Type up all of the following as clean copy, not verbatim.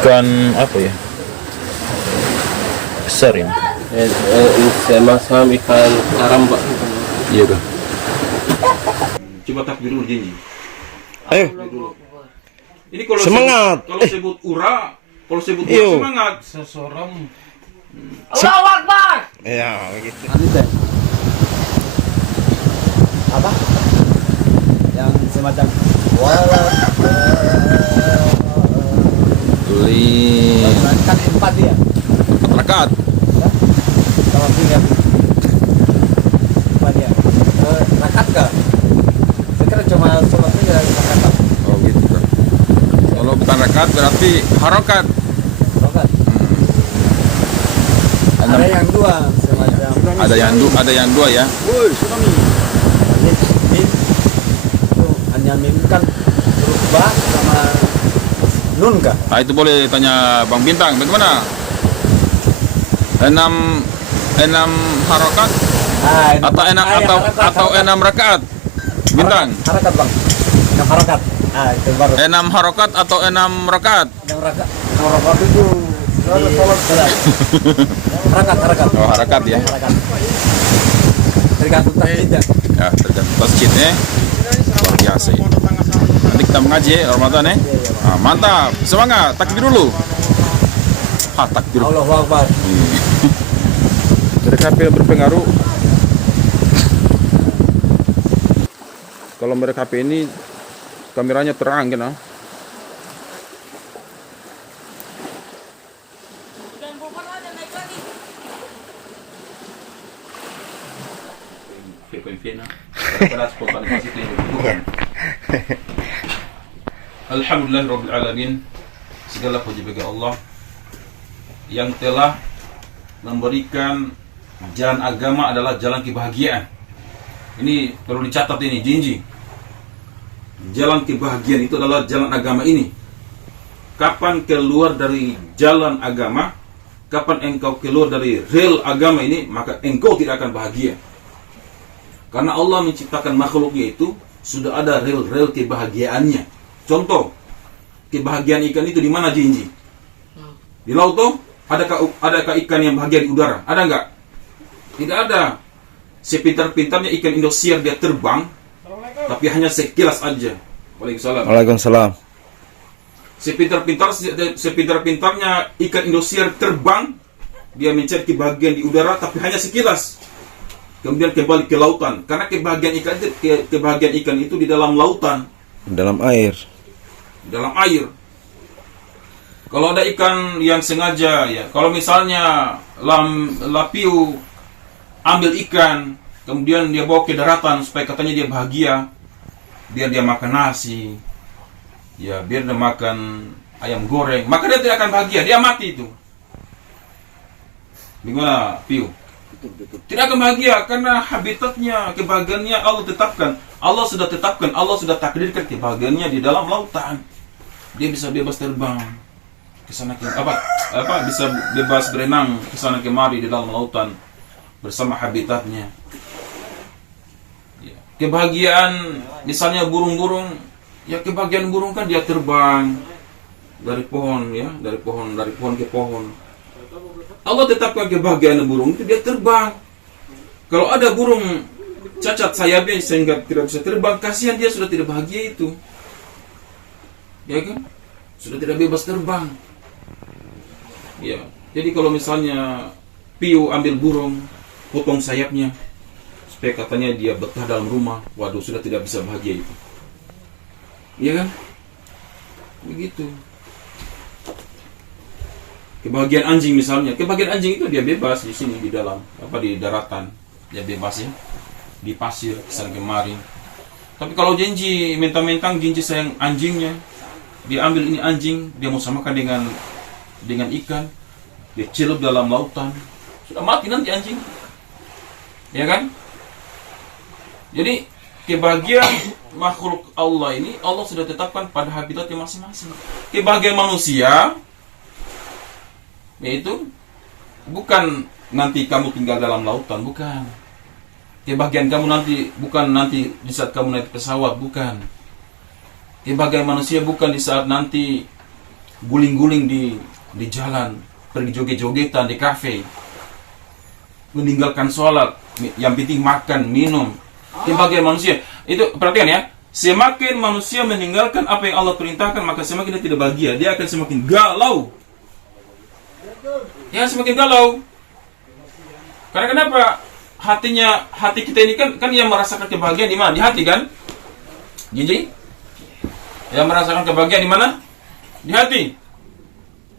ikan apa ya? Besar ya? Semacam ikan karamba. Iya kah? Coba takbir dulu janji. Ayo. Ini kalau Semangat. Kalau sebut ura, kalau sebut ura Iyo. semangat. Seseorang. Allahu Akbar. Ya, begitu. Apa? Yang semacam Lin. kan empat ya. Rekat. Sama tiga. Empat ya. Rakat kah? Saya kira cuma tiga rakat. Oh gitu kan. Kalau bukan rekat berarti harokat. Rakat. Ada yang dua semacam. Ada yang dua ya. Woi, tsunami. Mim. Itu hanya mim kan huruf ba sama nun kah? Nah, itu boleh tanya Bang Bintang, bagaimana? Enam harokat atau enam rakaat? Bintang. Harakat bang. Enam harakat. Itu baru. Enam harokat atau enam rakaat? Enam harakat itu. Harakat. Oh, harakat ya. Harakat. Tergantung tasjidnya. Ya, tergantung masjidnya. Luar biasa ya. Nanti kita mengaji ya, Ramadan ya. Nah, mantap, semangat, takbir dulu. Takbir. Allahu Akbar. Dari HP yang berpengaruh. Kalau merek HP ini kameranya terang kan? Alhamdulillah Alamin. Segala puji bagi Allah yang telah memberikan jalan agama adalah jalan kebahagiaan. Ini perlu dicatat ini, Jinji. Jalan kebahagiaan itu adalah jalan agama ini. Kapan keluar dari jalan agama, kapan engkau keluar dari rel agama ini, maka engkau tidak akan bahagia. Karena Allah menciptakan makhluknya itu sudah ada rel-rel kebahagiaannya. Contoh, kebahagiaan ikan itu di mana, Jinji? Di laut toh? Adakah ikan yang bahagia di udara? Ada enggak? Tidak ada. Sepintar-pintarnya ikan Indosiar dia terbang, tapi hanya sekilas aja. Waalaikumsalam. Waalaikumsalam. Sepintar-pintarnya ikan Indosiar terbang, dia mencari kebahagiaan di udara, tapi hanya sekilas. Kemudian kembali ke lautan. Karena kebahagiaan ikan itu di dalam lautan. Dalam air. Dalam air. Kalau ada ikan yang sengaja ya, kalau misalnya lapiu ambil ikan, kemudian dia bawa ke daratan supaya katanya dia bahagia, biar dia makan nasi, ya biar dia makan ayam goreng, maka dia tidak akan bahagia, dia mati itu. Gimana, Piu? Tidak akan bahagia karena habitatnya, kebahagiaannya Allah tetapkan. Allah sudah tetapkan, Allah sudah takdirkan kebahagiaannya di dalam lautan. Dia bisa bebas terbang ke sana bisa bebas berenang ke sana kemari di dalam lautan bersama habitatnya. Ya. Kebahagiaan misalnya burung-burung, ya kebahagiaan burung kan dia terbang dari pohon ya, dari pohon ke pohon. Allah tetapkan kebahagiaan burung itu dia terbang. Kalau ada burung cacat sayapnya sehingga tidak bisa terbang, kasihan dia sudah tidak bahagia itu. Ya kan? Sudah tidak bebas terbang. Ya, jadi kalau misalnya Piu ambil burung, potong sayapnya supaya katanya dia betah dalam rumah, waduh sudah tidak bisa bahagia itu. Iya kan? Begitu. Kebahagiaan anjing misalnya, kebahagiaan anjing itu dia bebas di sini di dalam di daratan, dia bebas ya, di pasir kesana kemari. Tapi kalau Jinji mentang-mentang Jinji sayang anjingnya, dia ambil ini anjing, dia mau samakan dengan ikan, dia celup dalam lautan, sudah mati nanti anjing, ya kan? Jadi kebahagiaan makhluk Allah ini Allah sudah tetapkan pada habitatnya masing-masing. Kebahagiaan manusia yaitu bukan nanti kamu tinggal dalam lautan, bukan. Kebahagiaan kamu nanti bukan nanti di saat kamu naik pesawat, bukan. Kebahagiaan manusia bukan di saat nanti guling-guling di jalan, pergi joget-jogetan di kafe, meninggalkan sholat, yang penting makan, minum. Sebagai manusia, itu perhatian ya, semakin manusia meninggalkan apa yang Allah perintahkan, maka semakin dia tidak bahagia, dia akan semakin galau. Ya, semakin galau. Karena kenapa? Hati kita ini kan yang merasakan kebahagiaan di mana? Di hati kan? Jinji? Yang merasakan kebahagiaan di mana? Di hati.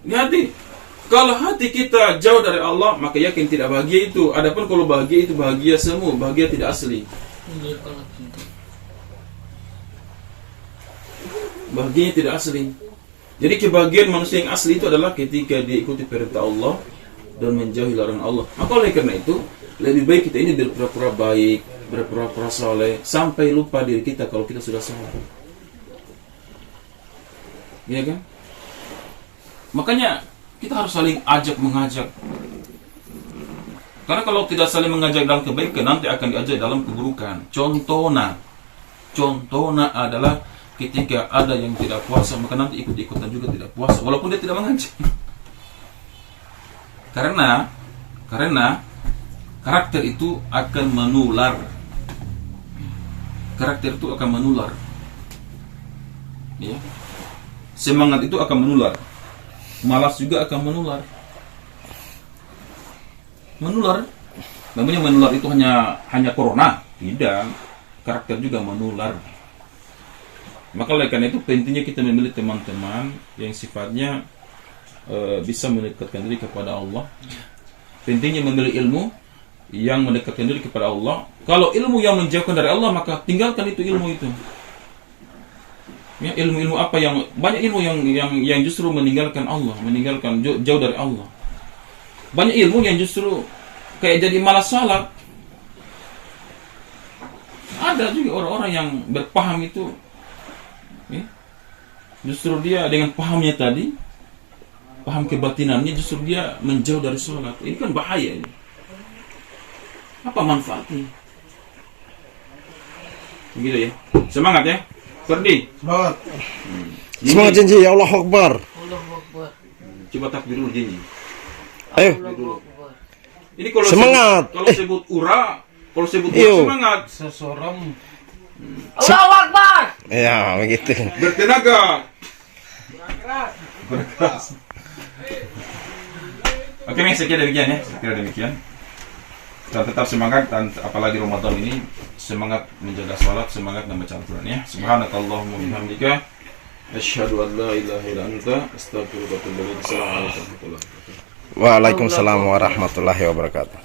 Di hati. Kalau hati kita jauh dari Allah, maka yakin tidak bahagia itu. Adapun kalau bahagia itu bahagia semu, bahagia tidak asli. Bahagianya tidak asli. Jadi kebahagiaan manusia yang asli itu adalah ketika dia ikuti perintah Allah dan menjauhi larangan Allah. Maka oleh karena itu, lebih baik kita ini berpura-pura baik, berpura-pura soleh, sampai lupa diri kita kalau kita sudah salah. Iya kan? Makanya kita harus saling mengajak. Karena kalau tidak saling mengajak dalam kebaikan, nanti akan diajak dalam keburukan. Contohnya adalah ketika ada yang tidak puasa, maka nanti ikut-ikutan juga tidak puasa, walaupun dia tidak mengajak. Karena karakter itu akan menular. Karakter itu akan menular. Ya. Semangat itu akan menular. Malas juga akan menular. Menular. Namanya menular itu hanya corona, tidak. Karakter juga menular. Maka oleh karena itu pentingnya kita memilih teman-teman yang sifatnya bisa mendekatkan diri kepada Allah. Pentingnya memilih ilmu yang mendekatkan diri kepada Allah. Kalau ilmu yang menjauhkan dari Allah, maka tinggalkan itu ilmu itu. Ya, ilmu-ilmu apa yang banyak ilmu yang justru meninggalkan Allah, meninggalkan jauh dari Allah. Banyak ilmu yang justru kayak jadi malas salat. Ada juga orang-orang yang berpaham itu, ya, justru dia dengan pahamnya tadi, paham kebatinannya, justru dia menjauh dari salat. Ini kan bahaya ini. Apa manfaatnya? Begitu ya. Semangat ya. Ferdi. Semangat. Semangat Jinji, ya Allah Akbar. Coba takbir dulu Jinji. Ayo. Ini kalau Semangat. Kalau sebut ura, kalau sebut Iyo. semangat. Seseorang Allahu Akbar. Ya, begitu. Bertenaga. Berkeras. Oke, saya kira demikian ya. Saya kira demikian. Dan tetap semangat, dan apalagi Ramadan ini semangat menjaga salat, semangat membaca Al-Qur'an ya. Subhanakallahumma wa bihamdika asyhadu an la ilaha illa anta astaghfiruka wa atubu ilaik. Assalamualaikum warahmatullahi wabarakatuh. Waalaikumsalam warahmatullahi wabarakatuh.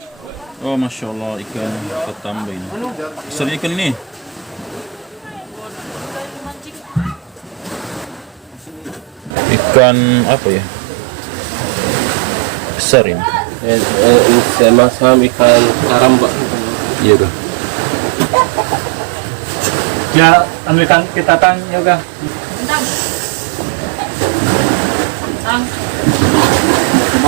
Oh, masya Allah, ikan ketamba ini. Besar ikan ini. Ikan apa ya? Besar ini. Semacam ikan karamba. Iya kah? Ya, ambilkan kita tang yoga. Tang.